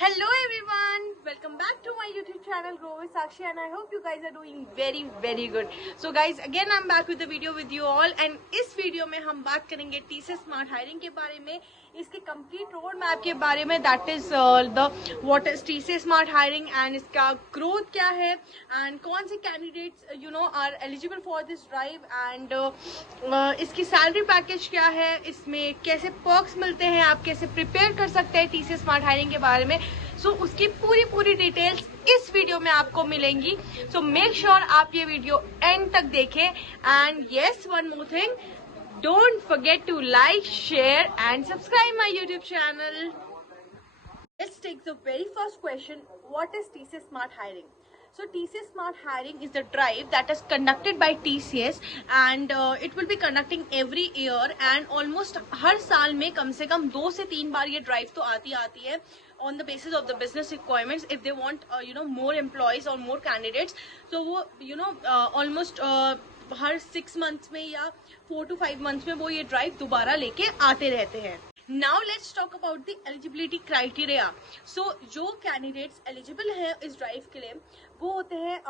Hello everyone, welcome back to my YouTube channel Grow with Sakshi and I hope you guys are doing very good. So guys, again I'm back with the video with you all and इस video में हम बात करेंगे TCS smart hiring के बारे में, इसके complete road map के बारे में, that is the what is TCS smart hiring and इसका ग्रोथ क्या है एंड कौन से candidates are eligible for this drive and इसकी सैलरी पैकेज क्या है, इसमें कैसे पर्क्स मिलते हैं, आप कैसे प्रिपेयर कर सकते हैं TCS स्मार्ट हायरिंग के बारे में। सो उसकी पूरी डिटेल्स इस वीडियो में आपको मिलेंगी। सो मेक श्योर आप ये वीडियो एंड तक देखें and yes one more thing, don't forget to like, share and subscribe my YouTube channel. Let's take the very first question. What is TCS Smart Hiring? So TCS Smart Hiring is the drive that is conducted by TCS and it will be conducting every year and almost हर साल में कम से कम 2 से 3 बार ये drive तो आती है on the basis of the business requirements if they want more employees or more candidates. So वो almost हर 6 months में या 4 to 5 months में वो ये ड्राइव दोबारा लेके आते रहते हैं। Now let's talk about the eligibility criteria. So जो कैंडिडेट्स एलिजिबल है इस ड्राइव के लिए वो होते हैं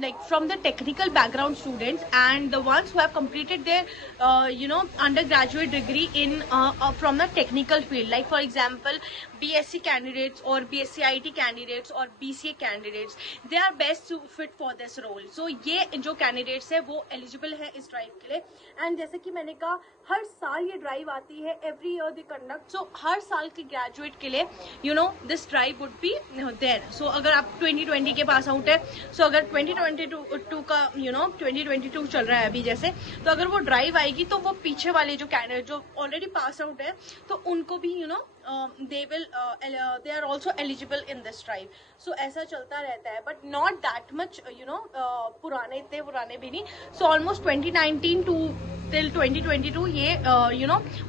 like from the technical background students and the ones who have completed their undergraduate degree in from the technical field, like for example BSc candidates और BSc IT candidates और BCA candidates, they are best fit for this role. So ये जो candidates है वो eligible है इस drive के लिए एंड जैसे कि मैंने कहा हर साल ये ड्राइव आती है, every year they conduct. So हर साल के ग्रेजुएट के लिए this drive would be there. So अगर आप 2020 के पास आउट है, सो अगर 2022 का 2022 चल रहा है अभी जैसे, तो अगर वो ड्राइव आएगी तो वो पीछे वाले जो कैंडिडेट जो ऑलरेडी पास आउट है तो उनको भी they are also eligible in this drive. So ऐसा चलता रहता है but not that much पुराने इतने पुराने भी नहीं। So almost 2019 to till 2022 ये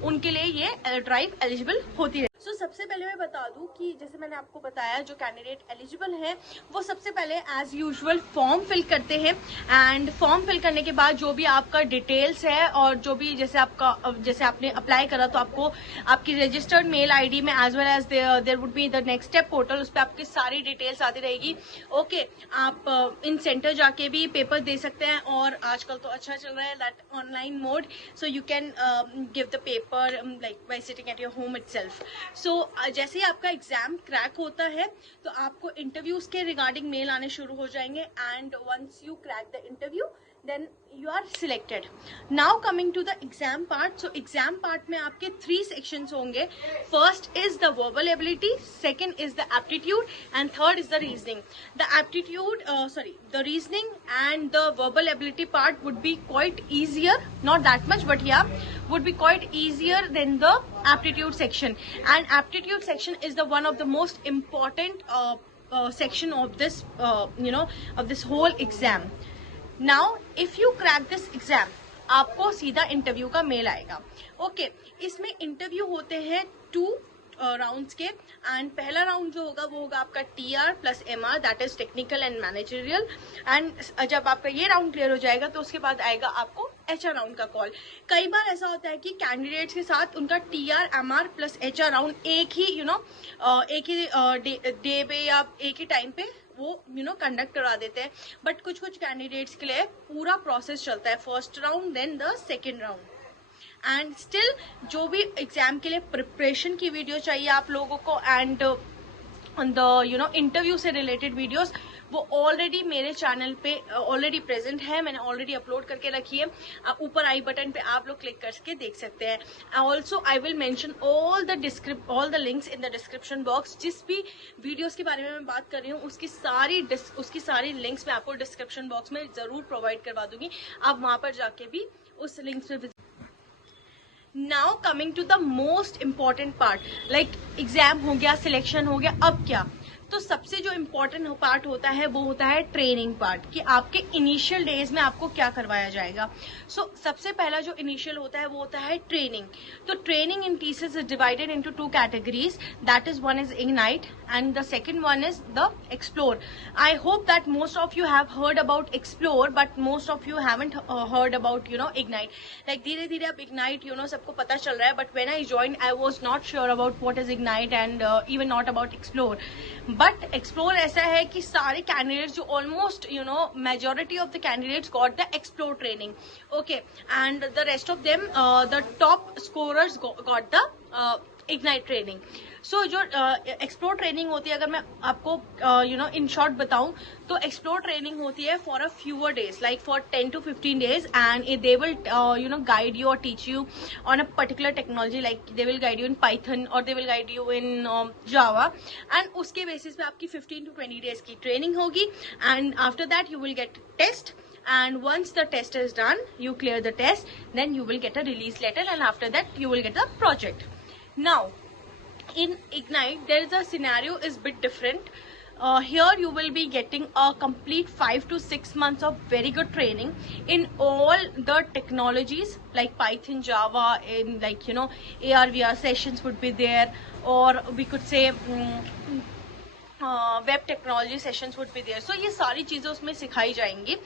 उनके लिए ये ड्राइव एलिजिबल होती है। सो सबसे पहले मैं बता दूं कि जैसे मैंने आपको बताया जो कैंडिडेट एलिजिबल है वो सबसे पहले एज यूजुअल फॉर्म फिल करते हैं एंड फॉर्म फिल करने के बाद जो भी आपका डिटेल्स है और जो भी जैसे आपने अप्लाई करा तो आपको आपकी रजिस्टर्ड मेल आईडी में as well as there would be the next step portal, उस पर आपकी सारी डिटेल्स आती रहेगी। ओके, आप इन सेंटर जाके भी पेपर दे सकते हैं और आजकल तो अच्छा चल रहा है that online mode, so you can give the paper like by sitting at your home itself. So जैसे ही आपका एग्जाम क्रैक होता है तो आपको इंटरव्यूज के रिगार्डिंग मेल आने शुरू हो जाएंगे and once you crack the interview then you are selected. Now coming to the exam part. So exam part में आपके 3 sections होंगे. First is the verbal ability, second is the aptitude and third is the reasoning. The reasoning and the verbal ability part would be quite easier, not that much but yeah would be quite easier than the aptitude section, and aptitude section is the one of the most important section of this of this whole exam. Now if you crack this exam आपको सीधा interview का mail आएगा। Okay, इसमें interview होते हैं 2 rounds के and पहला round जो होगा वो होगा आपका TR plus MR that is technical and managerial and जब आपका ये राउंड क्लियर हो जाएगा तो उसके बाद आएगा आपको HR राउंड का कॉल। कई बार ऐसा होता है कि कैंडिडेट्स के साथ उनका TR MR plus HR round एक ही डे पे या एक ही टाइम पे वो कंडक्ट करवा देते हैं, बट कुछ कैंडिडेट्स के लिए पूरा प्रोसेस चलता है, first round then the second round and still जो भी एग्जाम के लिए प्रिपरेशन की वीडियो चाहिए आप लोगों को एंड द इंटरव्यू से रिलेटेड वीडियोस वो ऑलरेडी मेरे चैनल पे ऑलरेडी प्रेजेंट है, मैंने ऑलरेडी अपलोड करके रखी है। ऊपर आई बटन पे आप लोग क्लिक करके देख सकते हैं। Also I will mention all the links in the description box. जिस भी वीडियोस के बारे में मैं बात कर रही हूँ उसकी सारी लिंक्स मैं आपको डिस्क्रिप्शन बॉक्स में जरूर प्रोवाइड करवा दूंगी, आप वहां पर जाके भी उस लिंक्स पे visit. Now coming to the most important part, like exam हो गया, सिलेक्शन हो गया, अब क्या? तो सबसे जो इम्पोर्टेंट पार्ट होता है वो होता है ट्रेनिंग पार्ट, कि आपके इनिशियल डेज में आपको क्या करवाया जाएगा। सो सबसे पहला जो इनिशियल होता है वो होता है ट्रेनिंग। तो training in TCS is divided into 2 categories, that is one is ignite and the second one is the Explore. I hope that most of you have heard about Explore, but most of you haven't heard about Ignite. Like धीरे धीरे अब Ignite सबको पता चल रहा है, but when I joined I was not sure about what is Ignite and even not about Explore. But Explore ऐसा है कि सारे candidates जो almost majority of the candidates got the Explore training, okay, and the rest of them the top scorers got the Ignite training. So जो explore training होती है, अगर मैं आपको इन शॉर्ट बताऊं तो एक्सप्लोर ट्रेनिंग होती है for a fewer days, like for 10 to 15 days, and they will guide you or teach you on a particular technology, like they will guide you in Python or they will guide you in Java, and उसके basis पे आपकी 15 to 20 days की training होगी, and after that you will get test, and once the test is done, you clear the test, then you will get a release letter, and after that you will get a project. Now in Ignite there is a scenario is bit different. Here you will be getting a complete 5 to 6 months of very good training in all the technologies like Python, Java, in like AR/VR sessions would be there, or we could say web technology sessions would be there. So ये सारी चीजें उसमें सिखाई जाएंगी.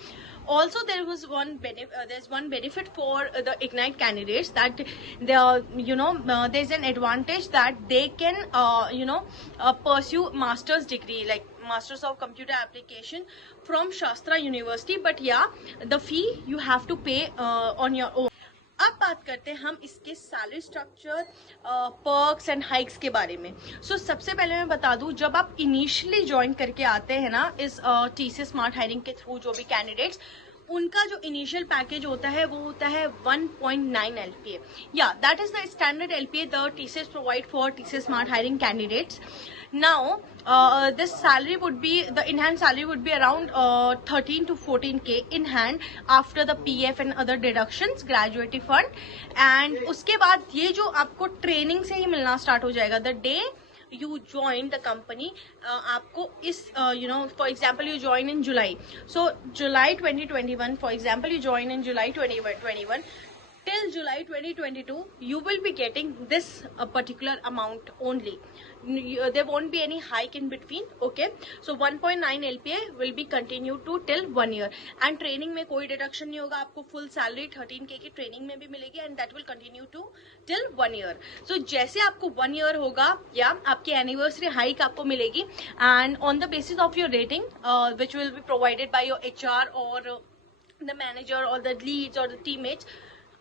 Also there's one benefit for the Ignite candidates, that there's an advantage that they can pursue master's degree, like Masters of Computer Application from Shastra University, but yeah, the fee you have to pay on your own. अब बात करते हैं हम इसके salary structure, perks and hikes के बारे में. सो सबसे पहले मैं बता दूं, जब आप इनिशियली ज्वाइन करके आते हैं ना इस TCS स्मार्ट हायरिंग के थ्रू, जो भी कैंडिडेट्स, उनका जो इनिशियल पैकेज होता है वो होता है 1.9 LPA. या that is the standard LPA the TCS provide for TCS smart hiring candidates. Now this salary would be, the in hand salary would be around 13 to 14K in hand after the PF and other deductions, gratuity fund, and उसके बाद ये जो आपको training से ही मिलना start हो जाएगा the day you join the company. आपको इस for example you join in July, so July 2021, for example you join in July 2021, till July 2022 you will be getting this particular amount only. There won't be any hike in between, okay. So 1.9 LPA will be continued to till 1 year, and training में कोई deduction नहीं होगा, आपको full salary 13K की training में भी मिलेगी, and that will continue to till 1 year. So जैसे आपको 1 year होगा या आपकी एनिवर्सरी हाइक आपको मिलेगी, and on the basis of your rating which will be provided by your HR or the manager or the leads or the teammates,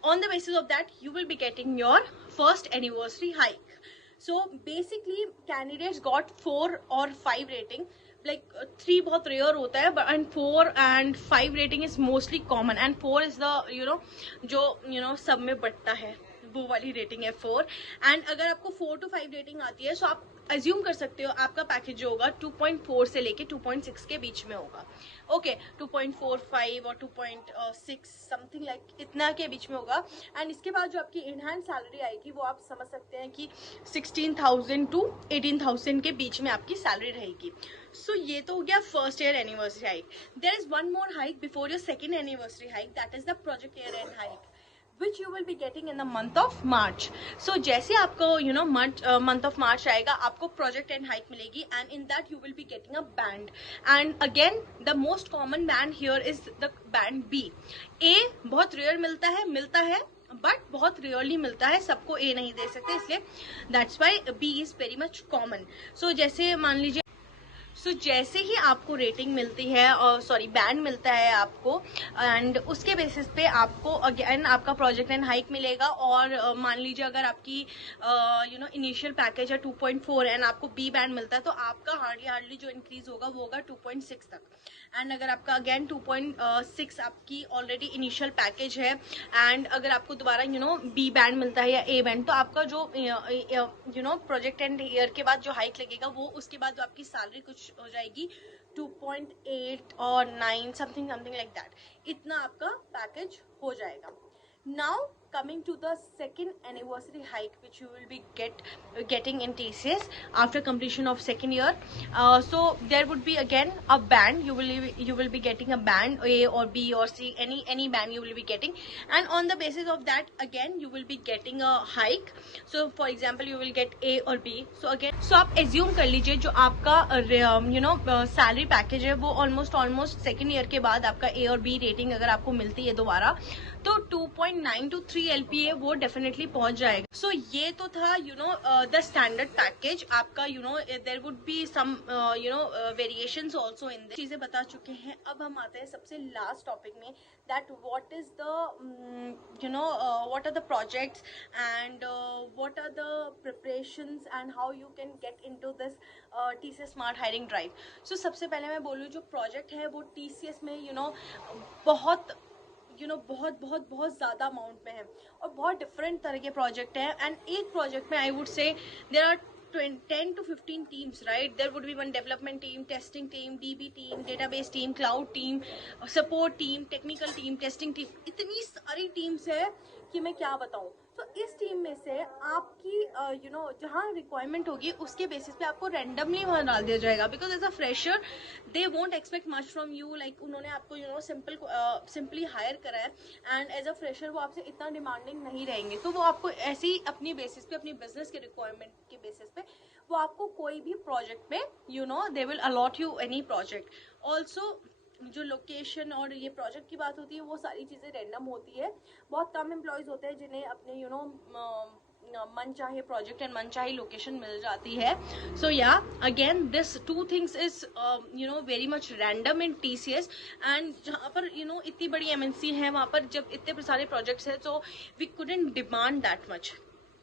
on the basis of that you will be getting your first anniversary hike. So basically candidates got 4 or 5 rating, like 3 बहुत rare होता है, and 4 and 5 rating is mostly common, and 4 is the जो सब में बढ़ता है, वो वाली रेटिंग है 4. एंड अगर आपको 4 to 5 रेटिंग आती है, सो आप अज्यूम कर सकते हो आपका पैकेज जो होगा 2.4 से लेके 2.6 के बीच में होगा, ओके. 2.45 और 2.6 समथिंग लाइक इतना के बीच में होगा. एंड इसके बाद जो आपकी इन हैंड सैलरी आएगी वो आप समझ सकते हैं कि 16,000 to 18,000 के बीच में आपकी सैलरी रहेगी. सो ये तो हो गया first year anniversary hike. There is one more hike before your second anniversary hike, that is the project year end hike, which you will be getting in the month of March. So जैसे आपको month of March आएगा, आपको project and hike मिलेगी, and in that you will be getting a band. And again the most common band here is the band B. A बहुत rare मिलता है but बहुत rarely मिलता है, सबको A नहीं दे सकते, इसलिए that's why B is very much common. So जैसे मान लीजिए, जैसे ही आपको रेटिंग मिलती है और बैंड मिलता है आपको, एंड उसके बेसिस पे आपको अगेन आपका प्रोजेक्ट एंड हाइक मिलेगा. और मान लीजिए अगर आपकी इनिशियल पैकेज है 2.4 एंड आपको बी बैंड मिलता है, तो आपका हार्डली जो इंक्रीज होगा वो होगा 2.6 तक. एंड अगर आपका अगेन 2.6 आपकी ऑलरेडी इनिशियल पैकेज है, एंड अगर आपको दोबारा बी बैंड मिलता है या ए बैंड, तो आपका जो प्रोजेक्ट एंड ईयर के बाद जो हाइक लगेगा वो उसके बाद जो आपकी सैलरी कुछ हो जाएगी 2.8 और 9 समथिंग लाइक दैट, इतना आपका पैकेज हो जाएगा. Now coming to the second anniversary hike which you will be getting in TCS after completion of second year. So there would be again a band. You will be getting a band, A or B or C, any band you will be getting, and on the basis of that again you will be getting a hike. So for example you will get A or B. So again, so आप assume कर लीजिए जो आपका salary package है वो almost second year के बाद आपका A और B रेटिंग अगर आपको मिलती है दोबारा तो 2.9 to 3 LPA वो डेफिनेटली पहुंच जाएगा. सो ये तो था द स्टैंडर्ड पैकेज आपका. There would be some variations also in this. चीजें बता चुके हैं. अब हम आते हैं सबसे लास्ट टॉपिक में, that what is the what are the projects and what are the preparations and how you can get into this TCS Smart Hiring Drive. So सबसे पहले मैं बोलूँ जो प्रोजेक्ट है वो TCS में बहुत ज़्यादा अमाउंट में है और बहुत डिफरेंट तरह के प्रोजेक्ट है. एंड एक प्रोजेक्ट में I would say there are 10 to 15 teams, right? There would be one development team, testing team, DB team, database team, cloud team, support team, technical team, testing team. इतनी सारी teams है कि मैं क्या बताऊं. तो इस टीम में से आपकी जहाँ रिक्वायरमेंट होगी उसके बेसिस पे आपको रैंडमली वहाँ डाल दिया जाएगा. Because as a fresher they won't expect much from you. Like उन्होंने आपको सिंपली हायर करा है एंड एज अ फ्रेशर वो आपसे इतना डिमांडिंग नहीं रहेंगे. तो वो आपको ऐसे ही अपनी बेसिस पे, अपनी बिजनेस के रिक्वायरमेंट के बेसिस पे वो आपको कोई भी प्रोजेक्ट में they will a lot you any project. Also जो लोकेशन और ये प्रोजेक्ट की बात होती है वो सारी चीज़ें रैंडम होती है. बहुत कम एम्प्लॉयज़ होते हैं जिन्हें अपने मन चाहे प्रोजेक्ट एंड मन चाहे लोकेशन मिल जाती है. सो या again this two things is very much random in TCS. And जहाँ पर इतनी बड़ी MNC है वहाँ पर जब इतने सारे प्रोजेक्ट्स हैं तो we couldn't demand that much.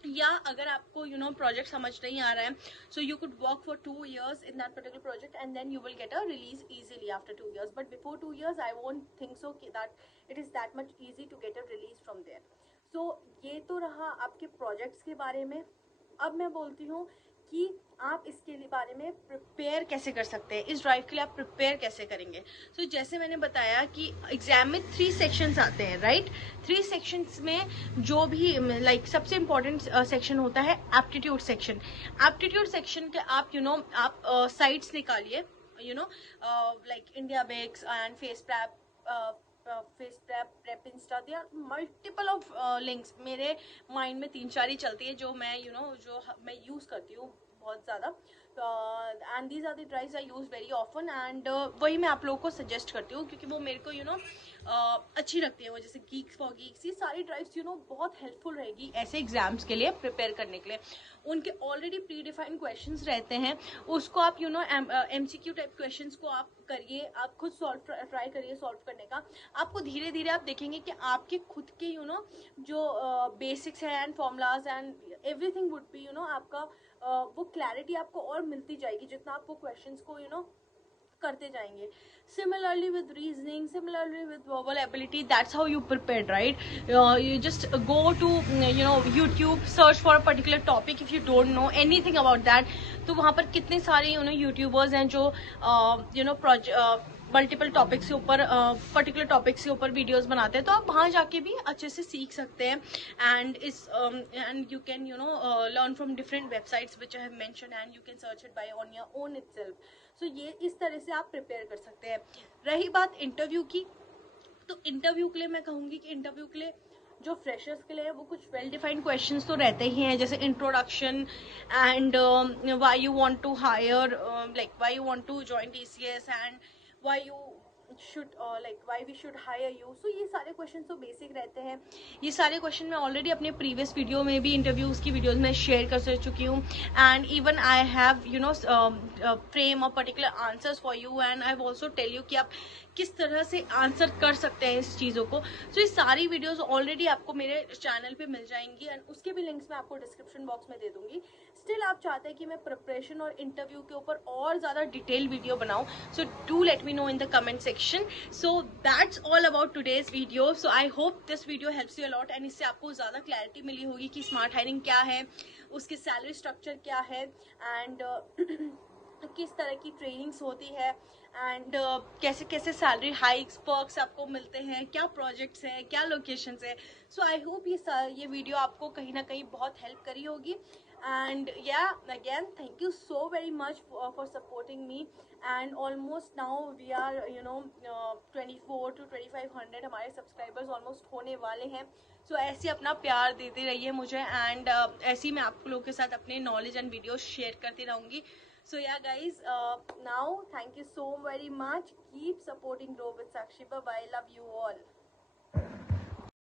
या अगर आपको प्रोजेक्ट समझ नहीं आ रहा है so you could work for 2 years in that particular project and then you will get a release easily after 2 years. But before 2 years I won't think so that it is that much easy to get a release from there. So ये तो रहा आपके projects के बारे में. अब मैं बोलती हूँ कि आप इसके बारे में प्रिपेयर कैसे कर सकते हैं, इस ड्राइव के लिए आप प्रिपेयर कैसे करेंगे. सो जैसे मैंने बताया कि एग्जाम में 3 सेक्शंस आते हैं, राइट. 3 सेक्शंस में जो भी लाइक सबसे इम्पोर्टेंट सेक्शन होता है एप्टीट्यूड सेक्शन. एप्टीट्यूड सेक्शन के आप साइट्स निकालिए like IndiaBix and face prep insta. They are multiple of links. मेरे माइंड में 3-4 ही चलती है जो मैं जो मैं यूज करती हूँ बहुत ज़्यादा. And these are the drives I use very often and वही मैं आप लोगों को सजेस्ट करती हूँ क्योंकि वो मेरे को अच्छी लगती है. वो जैसे गीक्स फॉर गीक्स, ये सारी ड्राइव्स बहुत हेल्पफुल रहेगी ऐसे एग्जाम्स के लिए प्रिपेयर करने के लिए. उनके ऑलरेडी प्री डिफाइंड क्वेश्चंस रहते हैं, उसको आप MCQ टाइप क्वेश्चंस को आप करिए, आप खुद ट्राई करिए सॉल्व करने का. आपको धीरे धीरे आप देखेंगे कि आपके खुद के जो बेसिक्स है and formulas and everything would be आपका वो क्लैरिटी आपको और मिलती जाएगी जितना आप वो क्वेश्चंस को करते जाएंगे. Similarly with reasoning, similarly with verbal ability, that's how you prepared, right? You just go to YouTube, search for a particular topic if you don't know anything about that. तो वहाँ पर कितने सारे यूट्यूबर्स हैं जो मल्टीपल टॉपिक्स के ऊपर particular topics के ऊपर वीडियोस बनाते हैं. तो आप वहाँ जाके भी अच्छे से सीख सकते हैं. And you can learn from different websites which I have mentioned and you can search it by on your own itself. So ये इस तरह से आप प्रिपेयर कर सकते हैं. रही बात इंटरव्यू की, तो इंटरव्यू के लिए मैं कहूँगी कि इंटरव्यू के लिए जो फ्रेशर्स के लिए वो कुछ वेल डिफाइंड क्वेश्चंस तो रहते ही हैं, जैसे introduction and why you want to hire, like why you want to join TCS and why you should why we should hire you. So ये सारे क्वेश्चन तो बेसिक रहते हैं. ये सारे क्वेश्चन मैं ऑलरेडी अपने प्रीवियस वीडियो में भी इंटरव्यूज की वीडियोस में शेयर कर चुकी हूँ. And even I have frame a particular answers for you and I have also tell you कि आप किस तरह से आंसर कर सकते हैं इस चीज़ों को. सो ये सारी वीडियोस ऑलरेडी आपको मेरे चैनल पे मिल जाएंगी एंड उसके भी लिंक्स मैं आपको डिस्क्रिप्शन बॉक्स में दे दूंगी. स्टिल आप चाहते हैं कि मैं प्रिपरेशन और इंटरव्यू के ऊपर और ज़्यादा डिटेल वीडियो बनाऊं, so do let me know in the comment section. So that's all about today's video. So I hope this video helps you a lot and इससे आपको ज़्यादा क्लैरिटी मिली होगी कि स्मार्ट हायरिंग क्या है, उसके सैलरी स्ट्रक्चर क्या है एंड किस तरह की ट्रेनिंग्स होती है एंड कैसे कैसे सैलरी हाइक्स पर्क्स आपको मिलते हैं, क्या प्रोजेक्ट्स हैं, क्या लोकेशंस है। सो आई होप ये वीडियो आपको कहीं ना कहीं बहुत हेल्प करी होगी। And yeah again thank you so very much for supporting me and almost now we are 24 to 2500 हमारे सब्सक्राइबर्स ऑलमोस्ट होने वाले हैं। सो ऐसे अपना प्यार देते रहिए मुझे एंड ऐसे ही मैं आप लोगों के साथ अपने नॉलेज एंड वीडियोस शेयर करती रहूँगी। So yeah guys, now thank you so very much. Keep supporting Grow with Sakshi. Bye bye. Love you all.